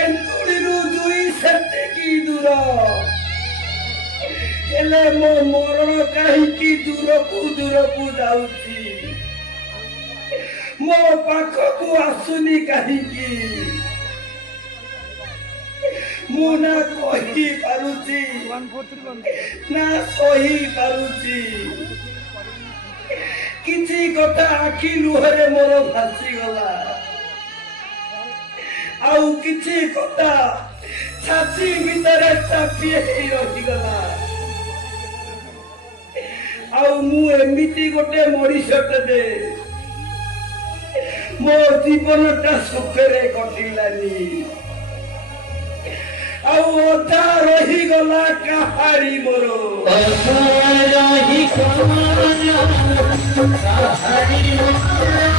ଏନ୍ତୁଳିରୁ ଜୁଇ ସେତିକି ଦୂର ହେଲେ ମୋ ମରଣ କାହିଁକି ଦୂରକୁ ଦୂରକୁ ଯାଉଛି ମୋ ପାଖକୁ ଆସୁନି କାହିଁକି ମୁଁ ନା କହି ପାରୁଛି ନା ସହି ପାରୁଛି କିଛି କଥା ଆଖି ଲୁହରେ ମୋର ଭାସିଗଲା ଆଉ କିଛି କଥା ଛାତି ଭିତରେ ଚାପି ହେଇ ରହିଗଲା ଆଉ ମୁଁ ଏମିତି ଗୋଟେ ମଣିଷଟେ ଯେ ମୋ ଜୀବନଟା ସୁଖରେ କଟିଲାନି ଆଉ ଅଧା ରହିଗଲା କାହାରି ମୋର ଅଧା ରହିଗଲା କାହାରି ମୋର